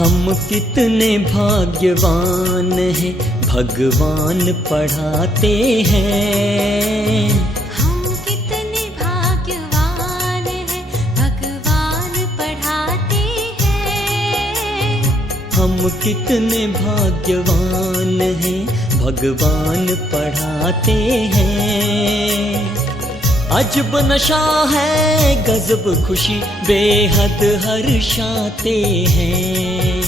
हम कितने भाग्यवान हैं, भगवान पढ़ाते हैं। हम कितने भाग्यवान हैं, भगवान पढ़ाते हैं। हम कितने भाग्यवान हैं, भगवान पढ़ाते हैं। अजब नशा है, गजब खुशी, बेहद हर्षाते हैं।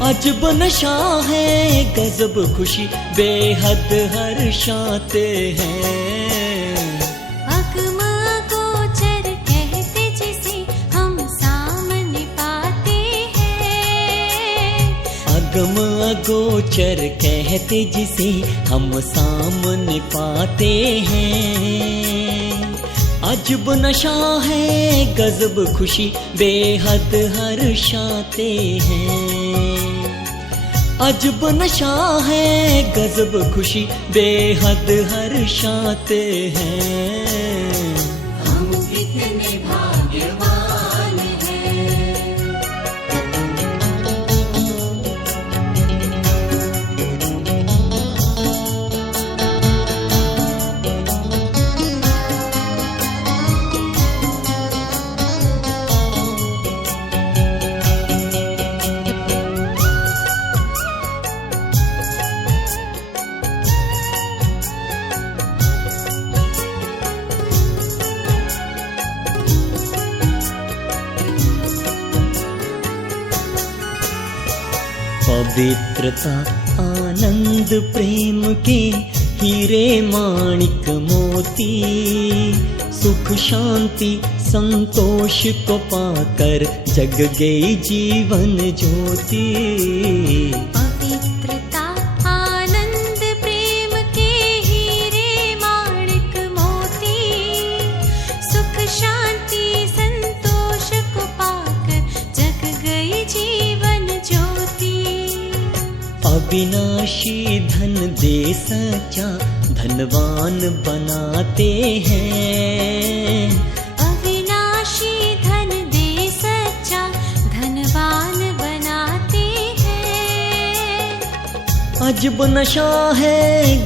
अजब नशा है, गजब खुशी, बेहद हर्षाते हैं। अगम अगोचर कहते जिसे हम सामने पाते हैं। अगम अगोचर कहते जिसे हम सामने पाते हैं। अजब नशा है, गजब खुशी, बेहद हर्षाते हैं। अजब नशा है, गजब खुशी, बेहद हर्षाते हैं। हम कितने भाग्यवान हैं। पवित्रता, आनंद, प्रेम के हीरे माणिक मोती, सुख शांति संतोष को पाकर जग गई जीवन ज्योति। पवित्रता, आनंद, प्रेम के हीरे माणिक मोती, सुख शांति संतोष को पाकर जग गई जीवन ज्योति। अविनाशी धन दे सच्चा धनवान बनाते हैं। अविनाशी धन दे सच्चा धनवान बनाते हैं। अजब नशा है,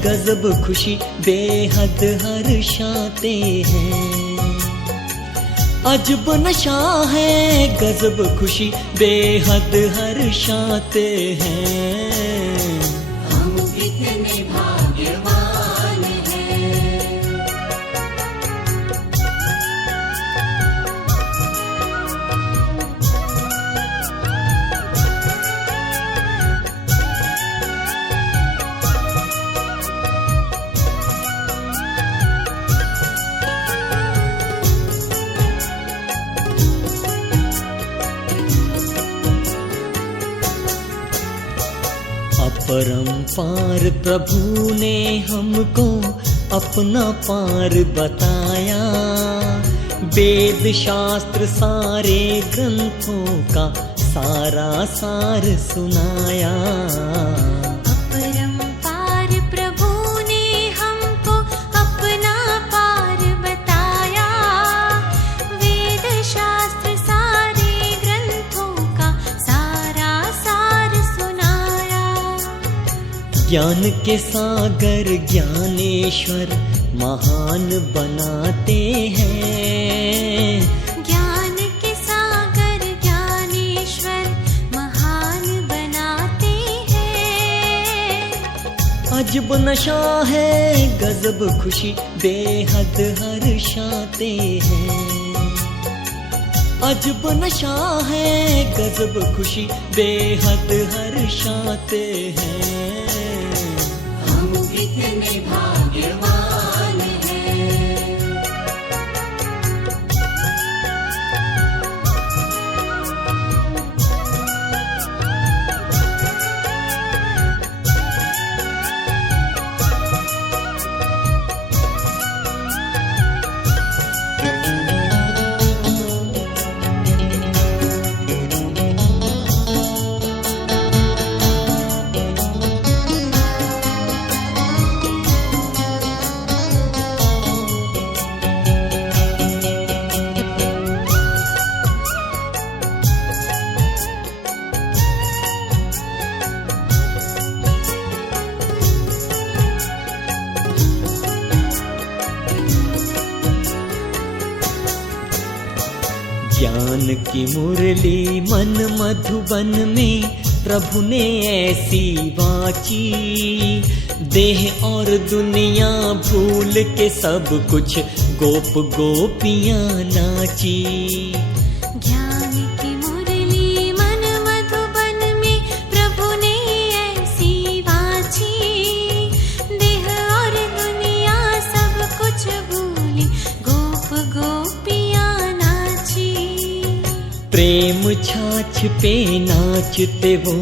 गजब खुशी, बेहद हर्षाते हैं। अजब नशा है, गजब खुशी, बेहद हर्षाते हैं। हम कितने भाग्यवान हैं। अपरंपार प्रभु ने हमको अपना पार बताया। वेद शास्त्र सारे ग्रंथों का सारा सार सुनाया। अपरंपार प्रभु ने हमको अपना पार बताया। वेद शास्त्र सारे ग्रंथों का सारा सार सुनाया। ज्ञान के सागर ज्ञानेश्वर महान बनाते हैं। ज्ञान के सागर ज्ञानेश्वर महान बनाते हैं। अजब नशा है, गजब खुशी, बेहद हर्षाते हैं। अजब नशा है, गजब खुशी, बेहद हर्षाते हैं। हम कितने भाग्यवान हैं। ज्ञान की मुरली मन मधुबन में प्रभु ने ऐसी वाची, देह और दुनिया भूल के सब कुछ गोप गोपियां नाची। ज्ञान की मुरली मन मधुबन में प्रभु ने ऐसी वाची, देह और दुनिया सब कुछ भूली गोप गोपियां नाची। प्रेम छाछ पे नाचते वो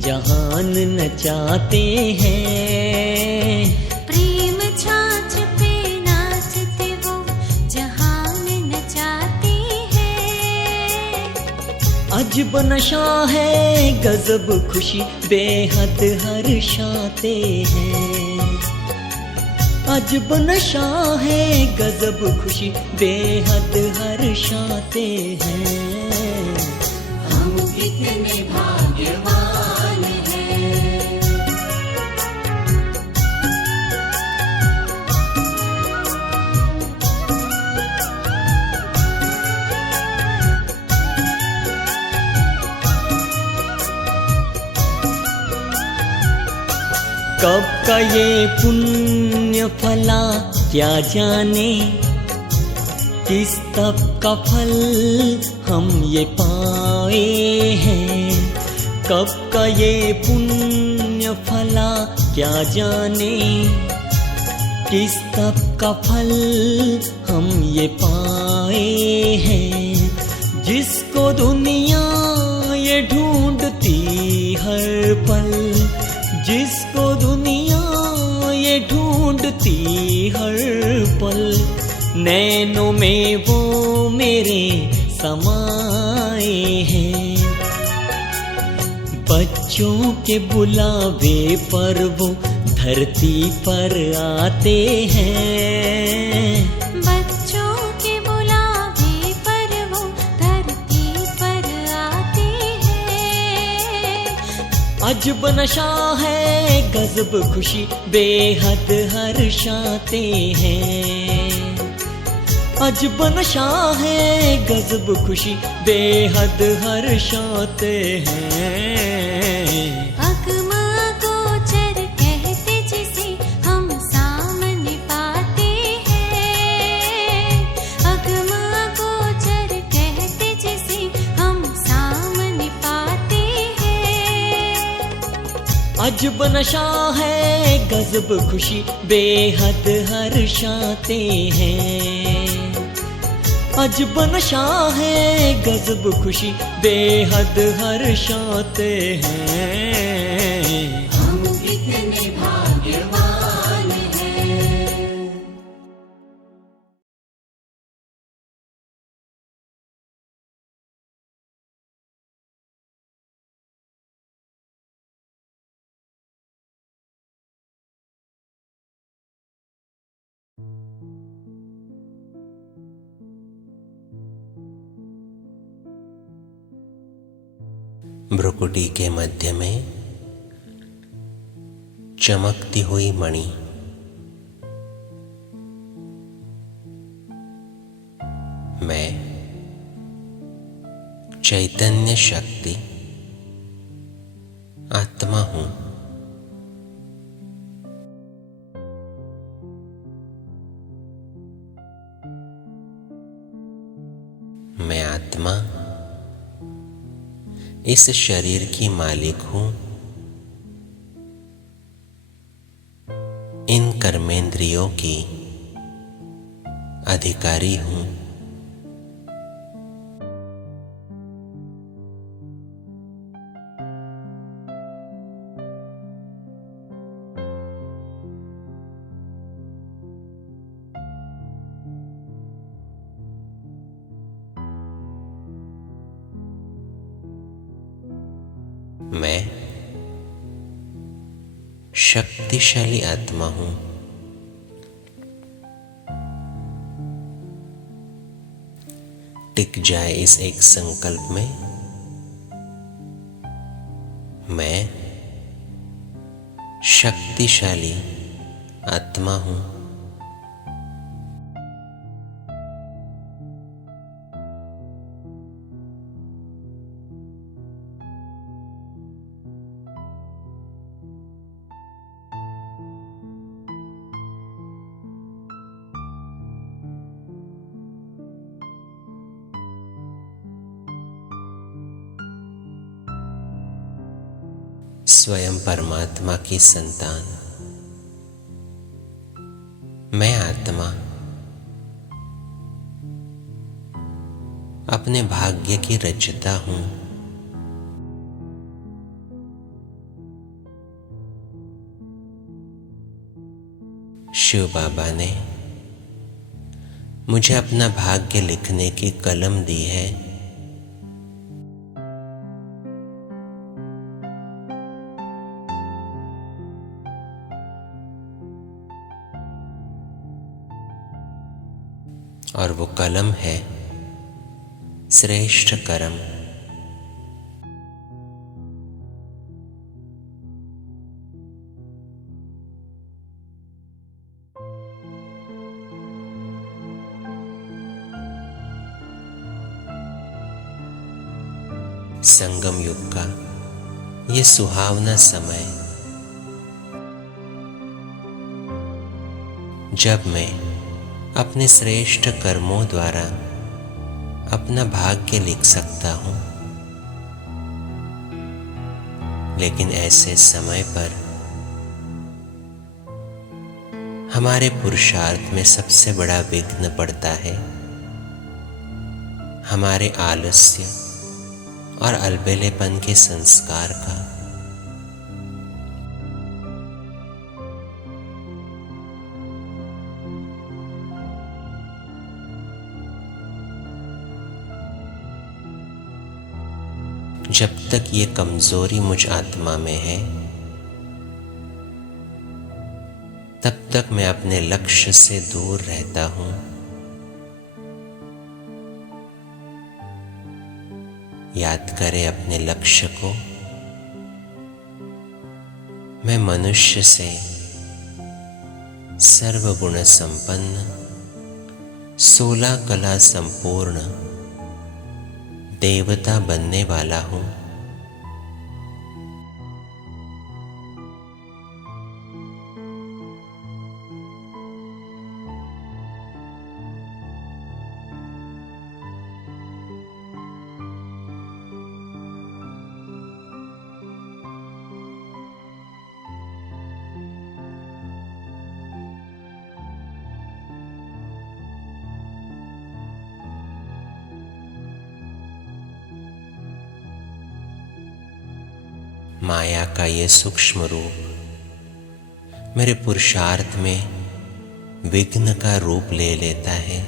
जहान नचाते हैं। प्रेम छाछ पे नाचते वो जहान नचाते हैं। अजब नशा है गजब खुशी बेहद हर्षाते हैं। अजब नशा है गजब खुशी बेहद हर्षाते हैं। हम कितने भाग्यवान हैं। कब का ये पुण्य फला क्या जाने, किस तप का फल हम ये पाए हैं। कब का ये पुण्य फला क्या जाने, किस तप का फल हम ये पाए हैं। जिसको दुनिया ये ढूंढती हर पल, जिसको दुनिया ये ढूंढती हर पल, नैनों में वो मेरे समाए हैं। बच्चों के बुलावे पर वो धरती पर आते हैं। बच्चों के बुलावे पर वो धरती पर आते हैं। अजब नशा है गजब खुशी बेहद हर्षाते हैं। अजब नशा है गजब खुशी बेहद हर्षाते हैं। अगम अगोचर कहते जिसे हम सामने पाते हैं। अगम अगोचर कहते जिसे हम सामने पाते हैं। अजब नशा है गजब खुशी बेहद हर्षाते हैं। अजब नशा है गजब खुशी बेहद हर्षाते हैं। हम कितने भाग्यवान हैं। भ्रुकुटी के मध्य में चमकती हुई मणि, मैं चैतन्य शक्ति आत्मा हूं। मैं आत्मा इस शरीर की मालिक हूं। इन कर्मेंद्रियों की अधिकारी हूं। मैं शक्तिशाली आत्मा हूं। टिक जाए इस एक संकल्प में, मैं शक्तिशाली आत्मा हूं। स्वयं परमात्मा की संतान, मैं आत्मा अपने भाग्य की रचयिता हूँ। शिव बाबा ने मुझे अपना भाग्य लिखने की कलम दी है। और वो कलम है श्रेष्ठ कर्म। संगम युग का ये सुहावना समय, जब मैं अपने श्रेष्ठ कर्मों द्वारा अपना भाग्य लिख सकता हूँ। लेकिन ऐसे समय पर हमारे पुरुषार्थ में सबसे बड़ा विघ्न पड़ता है हमारे आलस्य और अलबेलेपन के संस्कार का। जब तक ये कमजोरी मुझ आत्मा में है, तब तक मैं अपने लक्ष्य से दूर रहता हूँ। याद करें अपने लक्ष्य को। मैं मनुष्य से सर्वगुण संपन्न, 16 कला संपूर्ण देवता बनने वाला हूँ। माया का ये सूक्ष्म रूप मेरे पुरुषार्थ में विघ्न का रूप ले लेता है।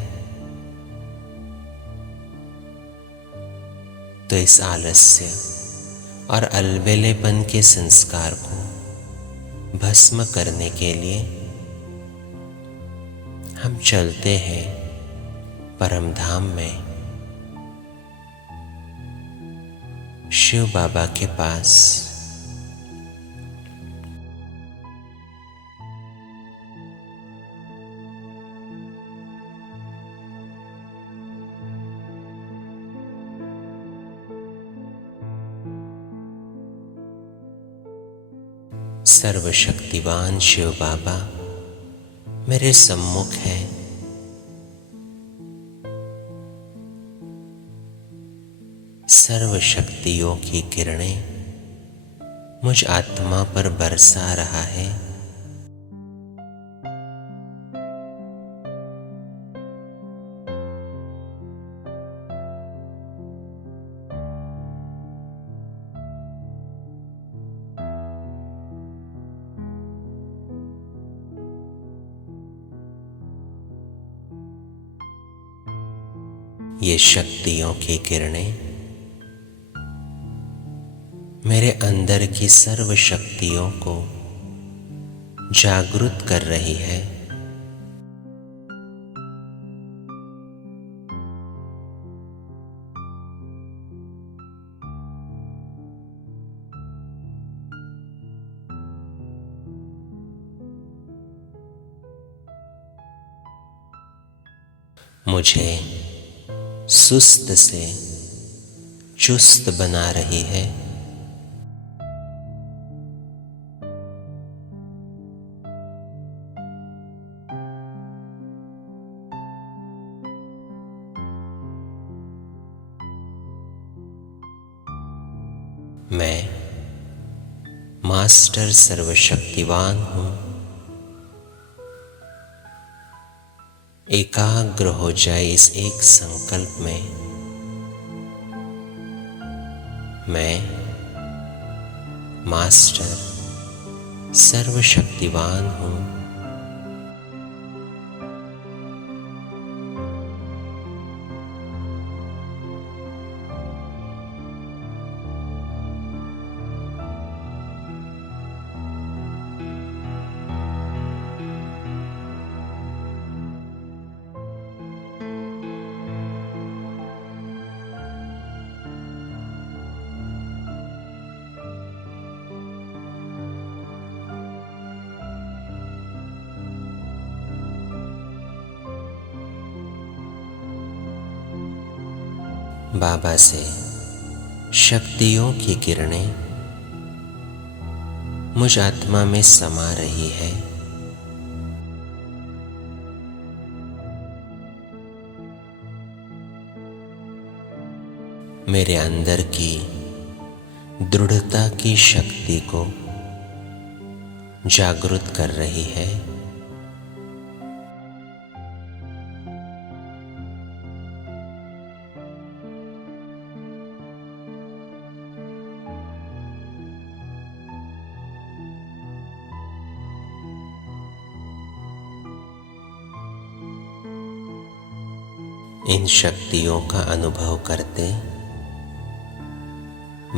तो इस आलस्य और अलबेलेपन के संस्कार को भस्म करने के लिए हम चलते हैं परम धाम में, शिव बाबा के पास। सर्वशक्तिवान शिव बाबा मेरे सम्मुख है। सर्व शक्तियों की किरणें मुझ आत्मा पर बरसा रहा है। ये शक्तियों की किरणें मेरे अंदर की सर्व शक्तियों को जागृत कर रही है। मुझे सुस्त से चुस्त बना रही है। मैं मास्टर सर्वशक्तिवान हूं। एकाग्र हो जाए इस एक संकल्प में, मैं मास्टर सर्वशक्तिवान हूं। बाबा से शक्तियों की किरणें मुझ आत्मा में समा रही है। मेरे अंदर की दृढ़ता की शक्ति को जागृत कर रही है। इन शक्तियों का अनुभव करते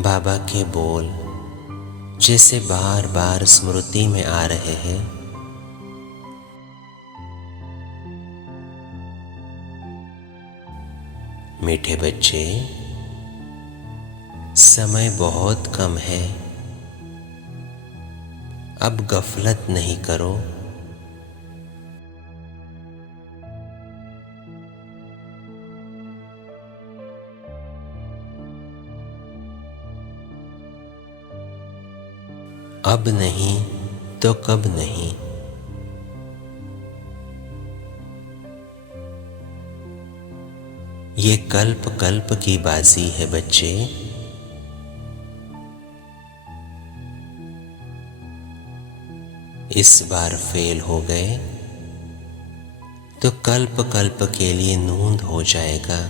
बाबा के बोल जैसे बार बार स्मृति में आ रहे हैं। मीठे बच्चे, समय बहुत कम है, अब गफलत नहीं करो। अब नहीं तो कब नहीं। ये कल्प कल्प की बाजी है बच्चे। इस बार फेल हो गए तो कल्प कल्प के लिए नूंद हो जाएगा।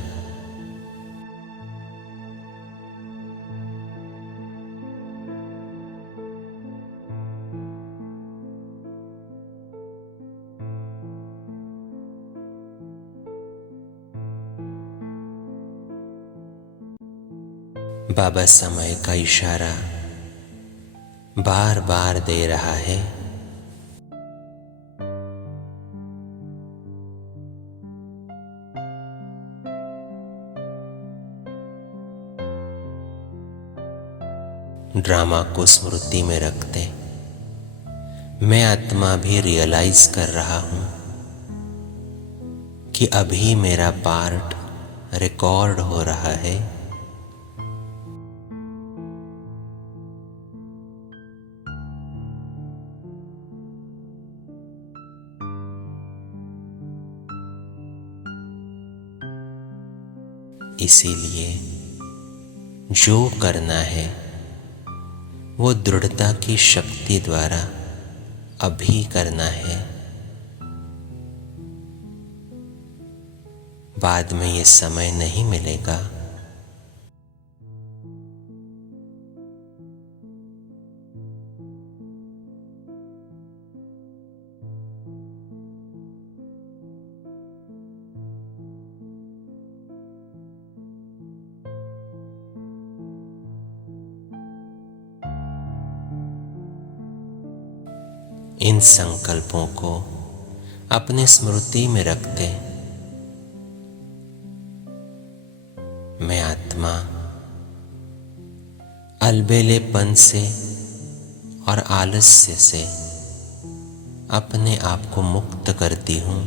बाबा समय का इशारा बार बार दे रहा है। ड्रामा को स्मृति में रखते मैं आत्मा भी रियलाइज कर रहा हूं कि अभी मेरा पार्ट रिकॉर्ड हो रहा है। इसीलिए जो करना है वो दृढ़ता की शक्ति द्वारा अभी करना है। बाद में ये समय नहीं मिलेगा। इन संकल्पों को अपने स्मृति में रखते मैं आत्मा अलबेलेपन से और आलस्य से अपने आप को मुक्त करती हूं।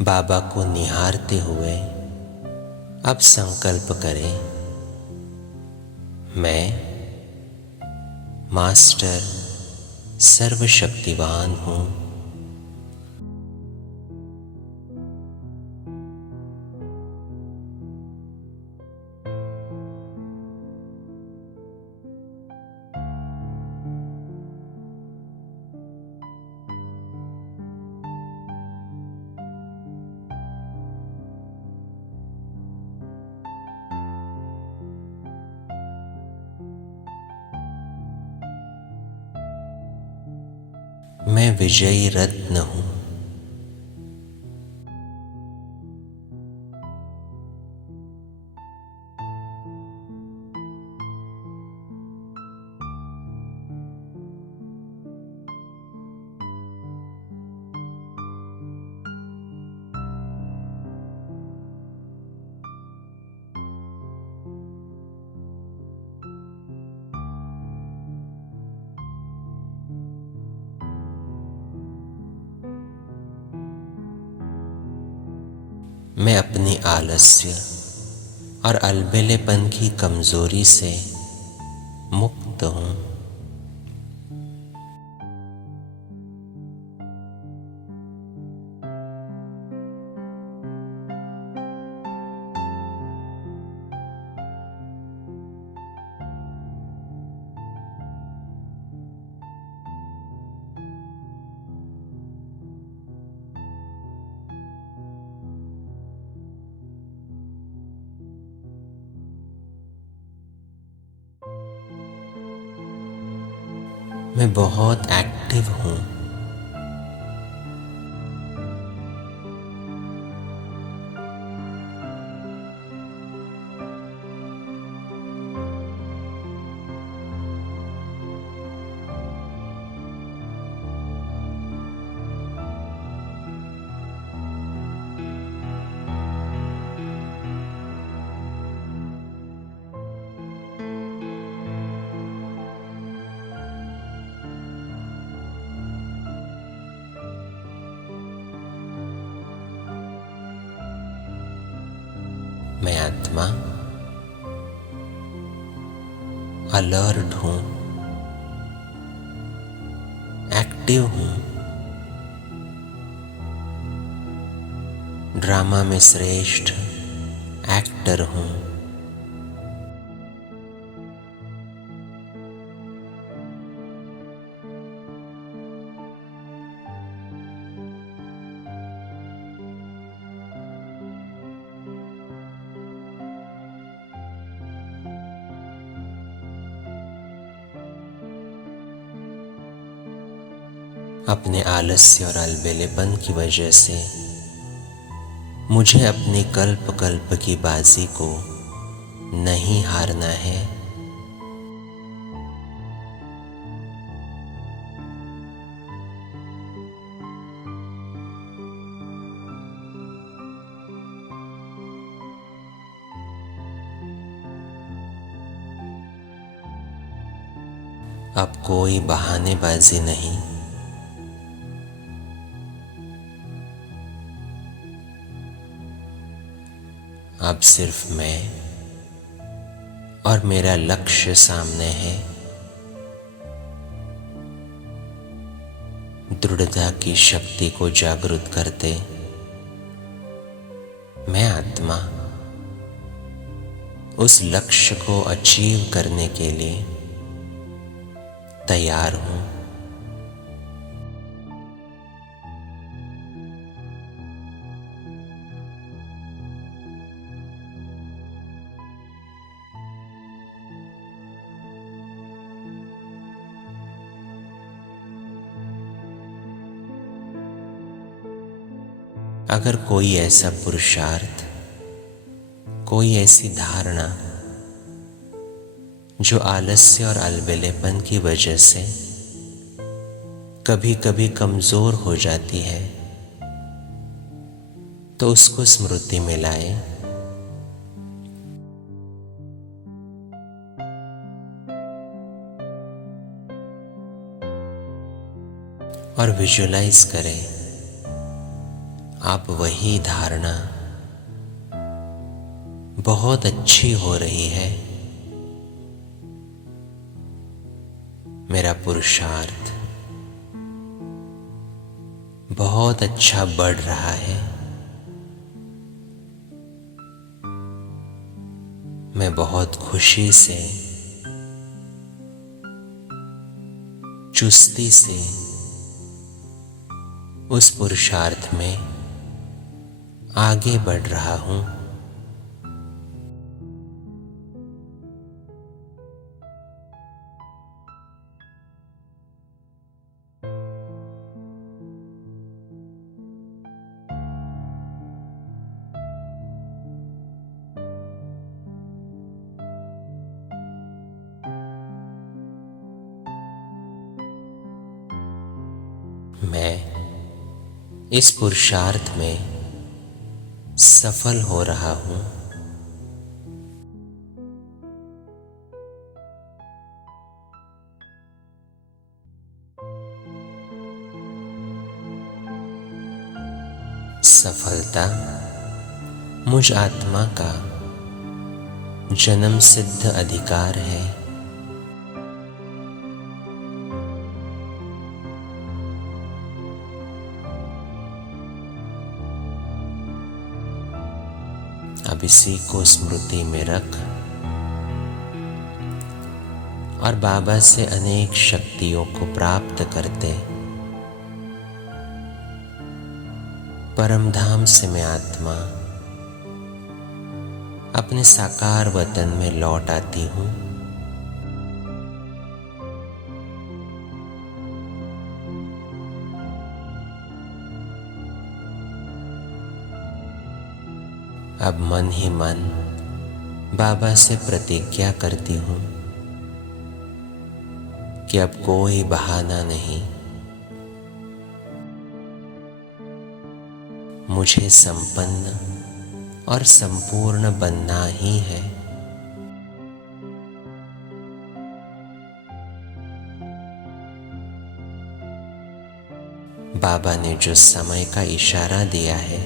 बाबा को निहारते हुए अब संकल्प करें, मैं मास्टर सर्वशक्तिवान हूँ। मैं विजयी रत्न हूँ। मैं अपनी आलस्य और अलबेलेपन की कमजोरी से मुक्त हूँ। मैं बहुत एक्टिव हूँ। मैं आत्मा अलर्ट हूँ, एक्टिव हूँ, ड्रामा में श्रेष्ठ एक्टर हूँ। अपने आलस्य और अलबेलेपन की वजह से मुझे अपनी कल्प कल्प की बाजी को नहीं हारना है। अब कोई बहानेबाजी नहीं, अब सिर्फ मैं और मेरा लक्ष्य सामने है। दृढ़ता की शक्ति को जागृत करते मैं आत्मा उस लक्ष्य को अचीव करने के लिए तैयार हूं। अगर कोई ऐसा पुरुषार्थ, कोई ऐसी धारणा जो आलस्य और अलबेलेपन की वजह से कभी कभी कमजोर हो जाती है, तो उसको स्मृति में लाए और विजुअलाइज करें आप वही धारणा बहुत अच्छी हो रही है। मेरा पुरुषार्थ बहुत अच्छा बढ़ रहा है। मैं बहुत खुशी से, चुस्ती से उस पुरुषार्थ में आगे बढ़ रहा हूं। मैं इस पुरुषार्थ में सफल हो रहा हूं। सफलता मुझ आत्मा का जन्म सिद्ध अधिकार है। अब इसी को स्मृति में रख और बाबा से अनेक शक्तियों को प्राप्त करते परमधाम से मैं आत्मा अपने साकार वतन में लौट आती हूँ। अब मन ही मन बाबा से प्रतिज्ञा करती हूँ कि अब कोई बहाना नहीं, मुझे संपन्न और संपूर्ण बनना ही है। बाबा ने जो समय का इशारा दिया है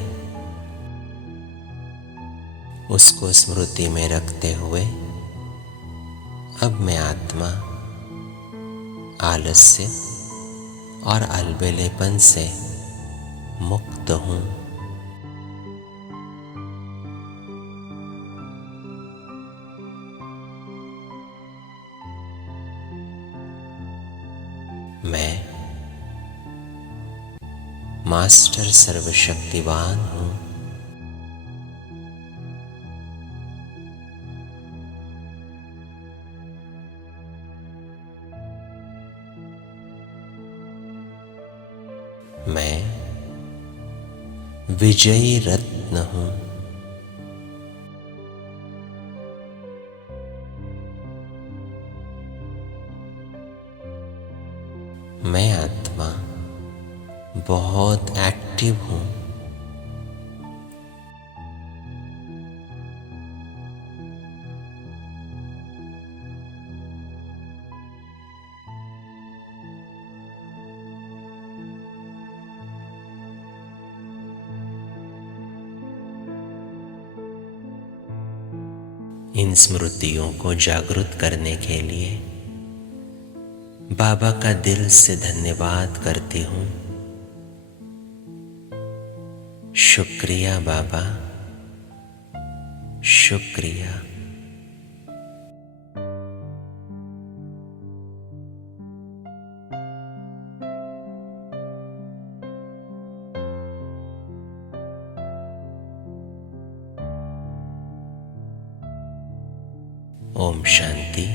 उसको स्मृति में रखते हुए अब मैं आत्मा आलस्य और अलबेलेपन से मुक्त हूँ। मैं मास्टर सर्वशक्तिवान हूँ। मैं विजयी रत्न हूँ। मैं आत्मा बहुत एक्टिव हूँ। इन स्मृतियों को जागृत करने के लिए बाबा का दिल से धन्यवाद करती हूँ। शुक्रिया बाबा, शुक्रिया। ओम शांति।